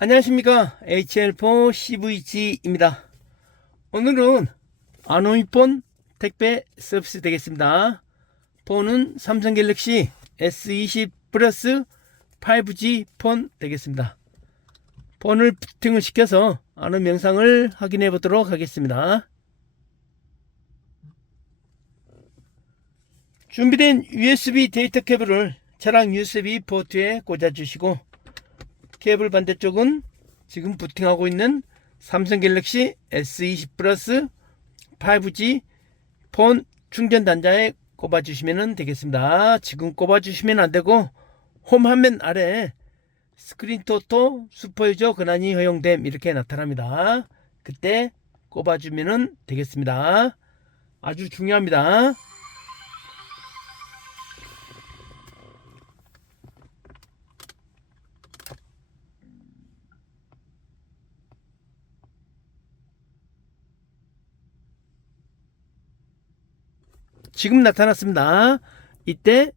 안녕하십니까. HL4CVG입니다. 오늘은 아노이폰 택배 서비스 되겠습니다. 폰은 삼성 갤럭시 S20 플러스 5G 폰 되겠습니다. 폰을 부팅을 시켜서 아노 영상을 확인해 보도록 하겠습니다. 준비된 USB 데이터 케이블을 차량 USB 포트에 꽂아 주시고, 케이블 반대쪽은 지금 부팅하고 있는 삼성 갤럭시 S20 플러스 5G 폰 충전 단자에 꼽아 주시면 되겠습니다. 지금 꼽아 주시면 안되고 홈 화면 아래 스크린 토토 슈퍼 유저 권한이 허용됨 이렇게 나타납니다. 그때 꼽아 주면 되겠습니다. 아주 중요합니다. 지금 나타났습니다. 이때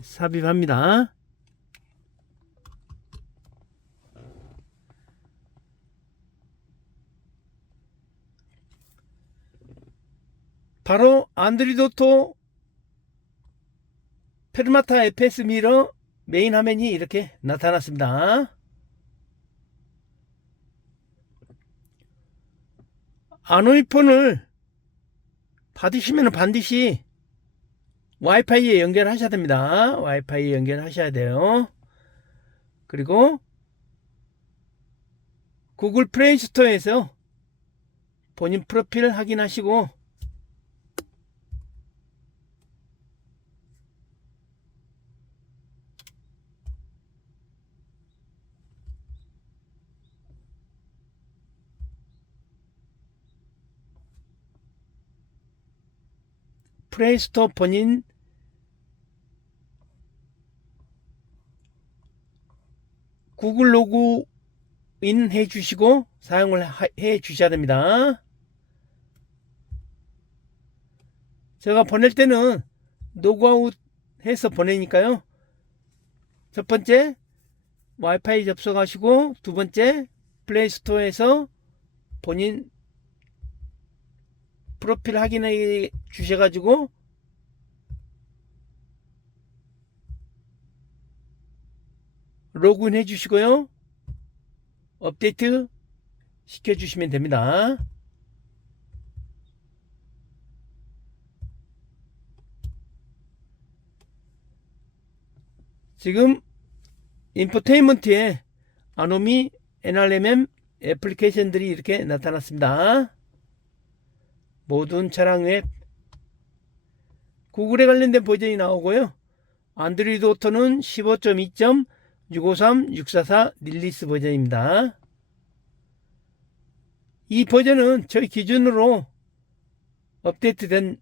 삽입합니다. 바로 안드로이드 오토 페르마타 FS 미러 메인 화면이 이렇게 나타났습니다. 아노이폰을 받으시면 반드시 와이파이에 연결하셔야 됩니다. 와이파이에 연결하셔야 돼요. 그리고 구글 플레이 스토어에서 본인 프로필 확인하시고 플레이스토어 본인 구글 로그인 해주시고 사용을 해주셔야 됩니다. 제가 보낼 때는 로그아웃 해서 보내니까요. 첫 번째 와이파이 접속하시고, 두 번째 플레이스토어에서 본인 프로필 확인해 주셔가지고 로그인 해주시고요. 업데이트 시켜주시면 됩니다. 지금 인포테인먼트에 아노미 NRMM 애플리케이션들이 이렇게 나타났습니다. 모든 차량 웹 구글에 관련된 버전이 나오고요. 안드로이드 오토는 15.2.653 644 릴리스 버전입니다. 이 버전은 저희 기준으로 업데이트된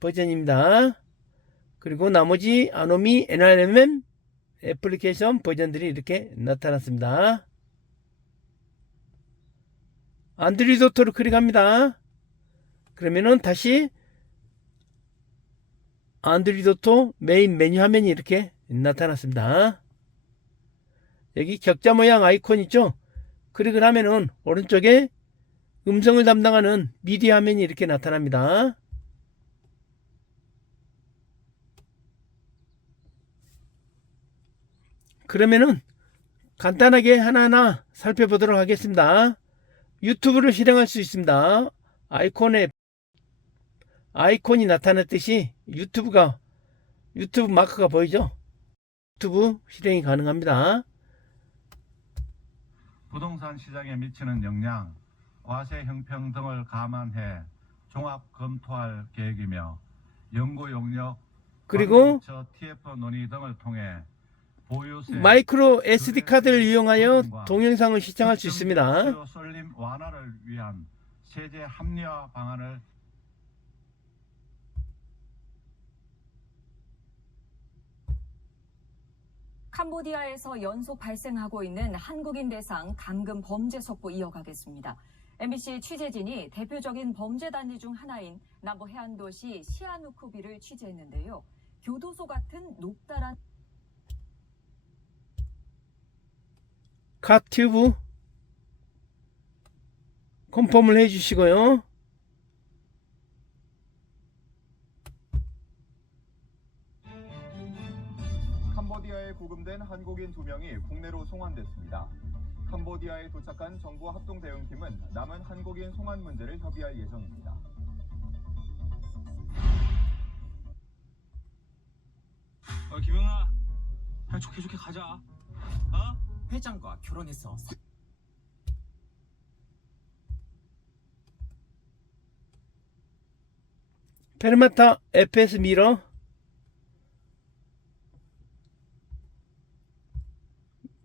버전입니다. 그리고 나머지 아노미 NRMM 애플리케이션 버전들이 이렇게 나타났습니다. 안드로이드 오토를 클릭합니다. 그러면은 다시 안드로이드 오토 메인 메뉴 화면이 이렇게 나타났습니다. 여기 격자 모양 아이콘 있죠? 클릭을 하면은 오른쪽에 음성을 담당하는 미디어 화면이 이렇게 나타납니다. 그러면은 간단하게 하나하나 살펴보도록 하겠습니다. 유튜브를 실행할 수 있습니다. 아이콘이 나타났듯이 유튜브 마크가 보이죠? 유튜브 실행이 가능합니다. 부동산 시장에 미치는 영향, 과세 형평 등을 감안해 종합 검토할 계획이며 연구 용역, 그리고 TF 논의 등을 통해 보유세, 마이크로 SD 카드를 이용하여 동영상을 시청할 수 있습니다. 쏠림 완화를 위한 세제 합리화 방안을 캄보디아에서 연속 발생하고 있는 한국인 대상 감금 범죄 속보 이어가겠습니다. MBC 취재진이 대표적인 범죄 단지 중 하나인 남부 해안도시 시아누쿠비를 취재했는데요. 교도소 같은 높다란 카튜브 컨펌을 해주시고요. 캄보디아에 구금된 한국인 2명이 국내로 송환됐습니다. 캄보디아에 도착한 정부 합동대응팀은 남은 한국인 송환 문제를 협의할 예정입니다. 김영아, 그냥 좋게 가자. 어? 회장과 결혼해서 페르마타 FS 미러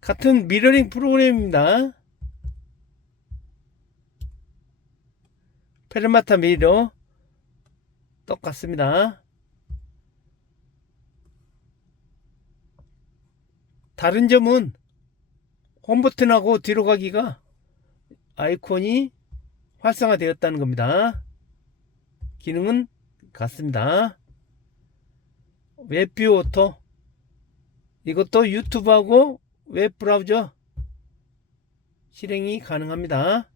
같은 미러링 프로그램입니다. 페르마타 미러 똑같습니다. 다른 점은 홈 버튼하고 뒤로 가기가 아이콘이 활성화되었다는 겁니다. 기능은 같습니다. 웹뷰 오토, 이것도 유튜브하고 웹브라우저 실행이 가능합니다.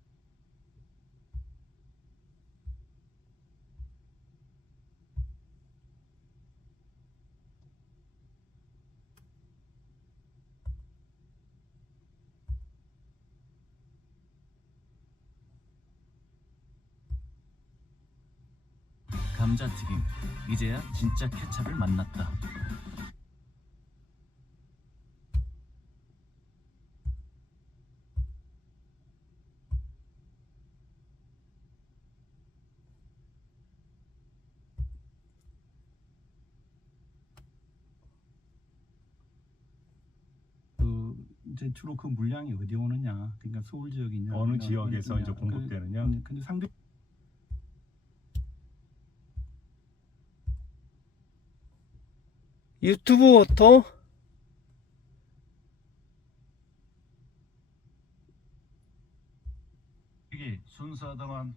감자튀김. 이제야 진짜 케찹을 만났다. 이제 주로 그 물량이 어디 오느냐, 그러니까 서울 지역이냐, 어느 지역에서 이제 공급되느냐. 근데 상대 유튜브 오토, 시기, 순서 등은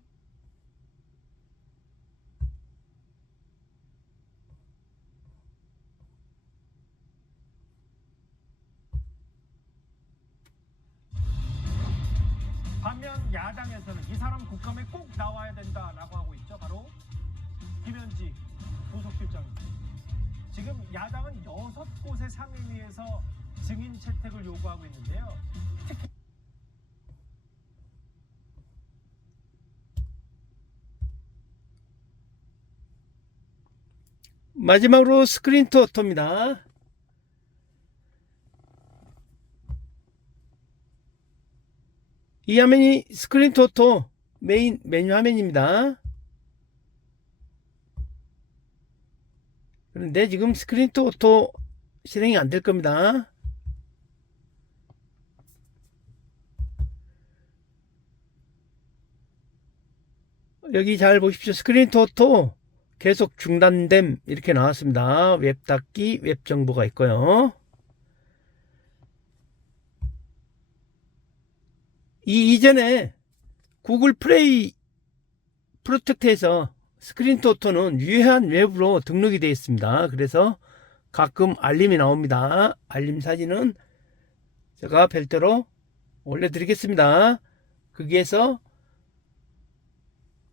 반면 야당에서는 이 사람 국감에 꼭 나와야 된다라고 하고 있죠. 바로 김현지 부속실장입니다. 지금 야당은 6곳의 상임위에서 증인 채택을 요구하고 있는데요. 특히 마지막으로 스크린 투 오토입니다. 이 화면이 스크린 투 오토 메인 메뉴 화면입니다. 그런데 지금 스크린 투 오토 실행이 안 될 겁니다. 여기 잘 보십시오. 스크린 투 오토 계속 중단됨 이렇게 나왔습니다. 웹 닫기, 웹 정보가 있고요. 이전에 구글 플레이 프로텍트에서 스크린 투 오토는 유해한 웹으로 등록이 되어 있습니다. 그래서 가끔 알림이 나옵니다. 알림 사진은 제가 별도로 올려드리겠습니다. 거기에서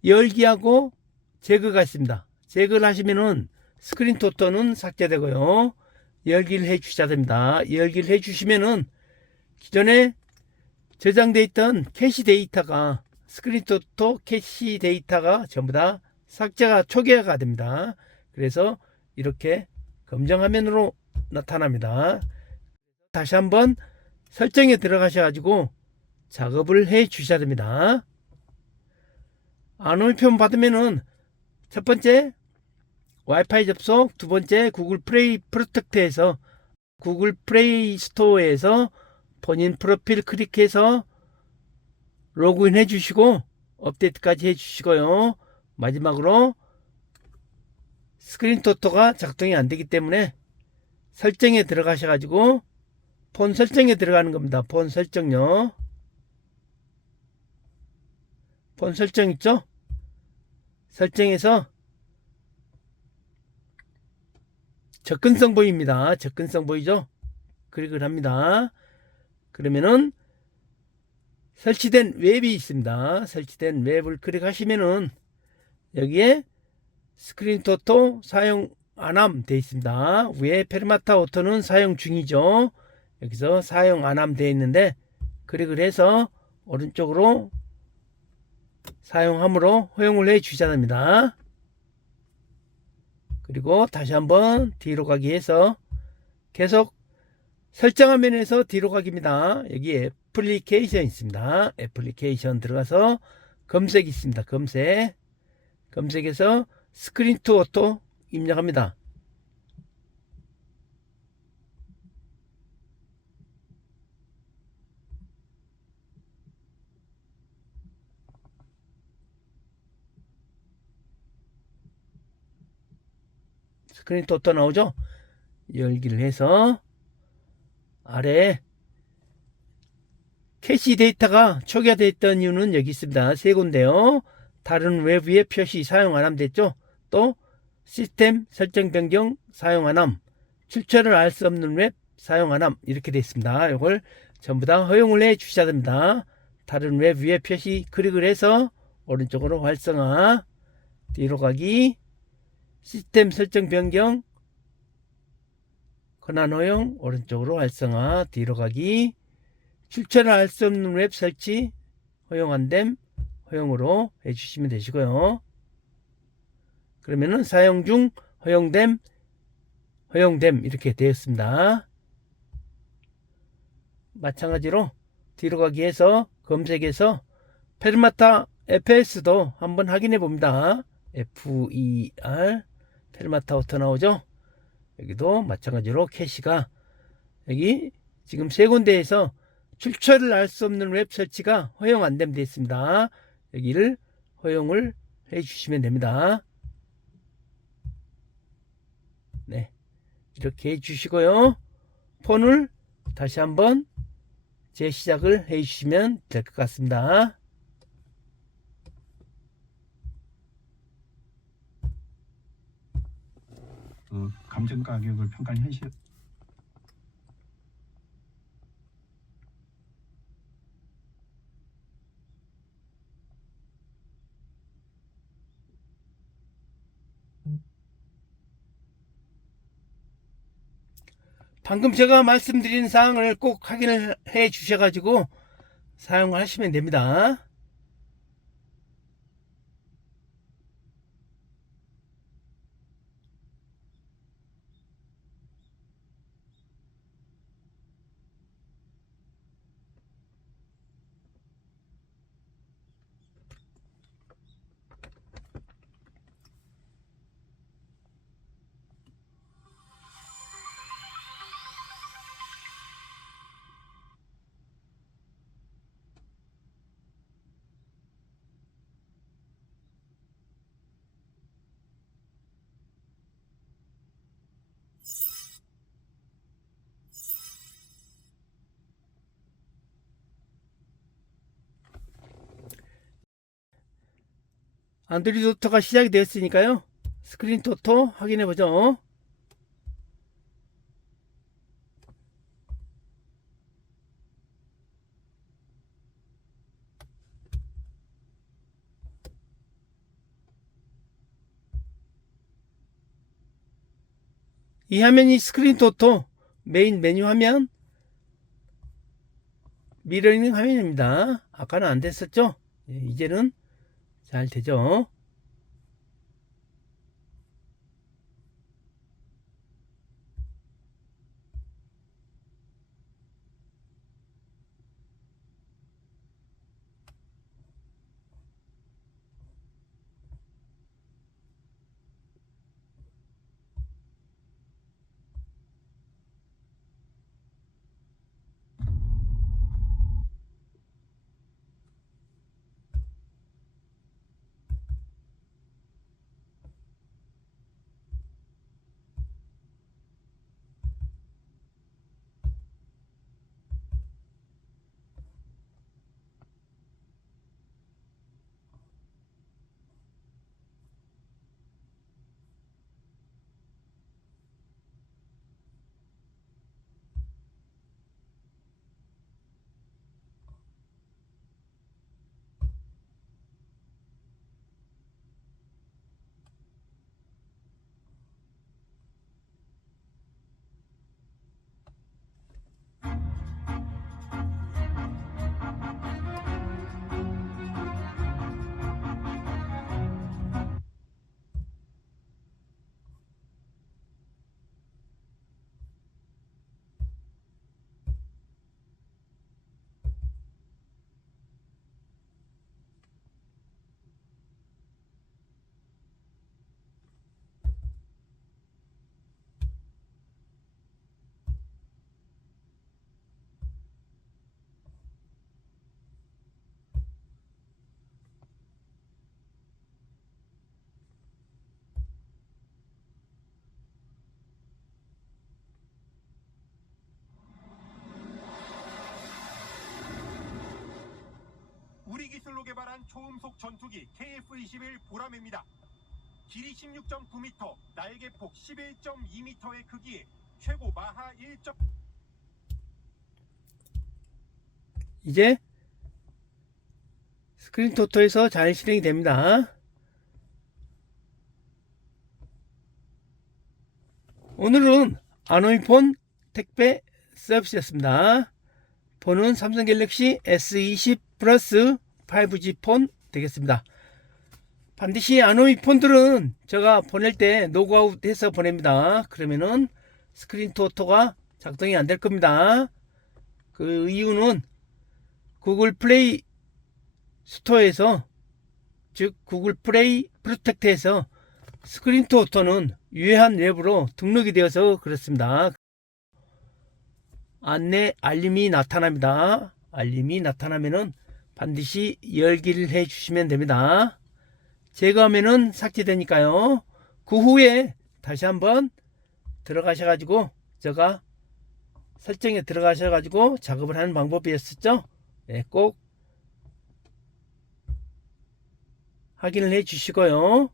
열기하고 제거가 있습니다. 제거를 하시면은 스크린 투 오토는 삭제되고요. 열기를 해 주셔야 됩니다. 열기를 해 주시면은 기존에 저장되어 있던 캐시 데이터가 스크린 투 오토 캐시 데이터가 전부 다 삭제가 초기화가 됩니다. 그래서 이렇게 검정 화면으로 나타납니다. 다시 한번 설정에 들어가셔 가지고 작업을 해 주셔야 됩니다. 안오미표 받으면은 첫 번째 와이파이 접속, 두 번째 구글 플레이 프로텍트에서 구글 플레이 스토어에서 본인 프로필 클릭해서 로그인 해 주시고 업데이트까지 해 주시고요. 마지막으로 스크린 투 오토가 작동이 안 되기 때문에 설정에 들어가셔 가지고 폰 설정에 들어가는 겁니다. 폰 설정요. 폰 설정 있죠? 설정에서 접근성 보입니다. 접근성 보이죠? 클릭을 합니다. 그러면은 설치된 웹이 있습니다. 설치된 웹을 클릭하시면은 여기에 스크린 토토 사용 안함 되어 있습니다. 위에 페르마타 오토는 사용 중이죠. 여기서 사용 안함 되어 있는데 클릭을 해서 오른쪽으로 사용함으로 허용을 해 주셔야 됩니다. 그리고 다시 한번 뒤로 가기 해서 계속 설정 화면에서 뒤로 가기입니다. 여기 애플리케이션 있습니다. 애플리케이션 들어가서 검색 있습니다. 검색에서 스크린 투 오토 입력합니다. 스크린 투 오토 나오죠? 열기를 해서 아래에 캐시 데이터가 초기화되어 있던 이유는 여기 있습니다. 세 군데요. 다른 외부의 표시 사용 안함 됐죠. 또 시스템 설정 변경 사용 안함, 출처를 알 수 없는 웹 사용 안함 이렇게 되어 있습니다. 이걸 전부 다 허용을 해 주셔야 됩니다. 다른 웹 위에 표시 클릭을 해서 오른쪽으로 활성화, 뒤로 가기, 시스템 설정 변경, 권한 허용, 오른쪽으로 활성화, 뒤로 가기, 출처를 알 수 없는 웹 설치, 허용 안됨, 허용으로 해주시면 되시고요. 그러면은 사용 중, 허용됨 이렇게 되었습니다. 마찬가지로 뒤로 가기 해서 검색해서 페르마타 FS도 한번 확인해 봅니다. FER 페르마타 오토 나오죠? 여기도 마찬가지로 캐시가 여기 지금 세 군데에서 출처를 알 수 없는 웹 설치가 허용 안됨 되어 있습니다. 여기를 허용을 해 주시면 됩니다. 네, 이렇게 해 주시고요. 폰을 다시 한번 재시작을 해 주시면 될 것 같습니다. 그 감정 가격을 평가를 현실 방금 제가 말씀드린 사항을 꼭 확인을 해 주셔가지고 사용하시면 됩니다. 안드로이드 오토가 시작이 되었으니까요. 스크린 토토 확인해 보죠. 이 화면이 스크린 토토 메인 메뉴 화면 미러링 화면입니다. 아까는 안 됐었죠? 이제는 잘 되죠. 엑슬로 개발한 초음속 전투기 KF-21 보라매입니다. 길이 16.9m, 날개폭 11.2m의 크기, 최고 마하 1. 이제 스크린 토토에서 잘 실행이 됩니다. 오늘은 아노이폰 택배 서비스였습니다. 폰은 삼성 갤럭시 S20 플러스 5G 폰 되겠습니다. 반드시 아노이 폰들은 제가 보낼 때 로그아웃 해서 보냅니다. 그러면은 스크린 토토가 작동이 안 될 겁니다. 그 이유는 구글 플레이 스토어에서, 즉 구글 플레이 프로텍트에서 스크린 토토는 유해한 웹으로 등록이 되어서 그렇습니다. 안내 알림이 나타납니다. 알림이 나타나면은 반드시 열기를 해 주시면 됩니다. 제거하면은 삭제되니까요. 그 후에 다시 한번 들어가셔가지고, 제가 설정에 들어가셔가지고 작업을 하는 방법이었었죠. 네, 꼭 확인을 해 주시고요.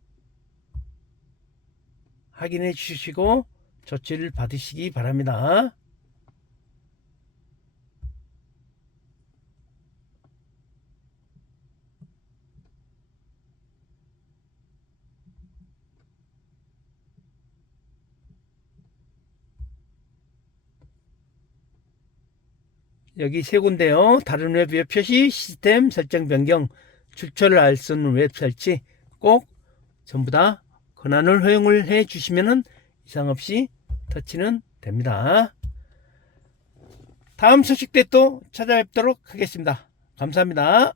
확인해 주시고 조치를 받으시기 바랍니다. 여기 세 군데요. 다른 웹 표시, 시스템 설정 변경, 출처를 알 수 없는 웹 설치, 꼭 전부 다 권한을 허용을 해 주시면은 이상 없이 터치는 됩니다. 다음 소식 때 또 찾아뵙도록 하겠습니다. 감사합니다.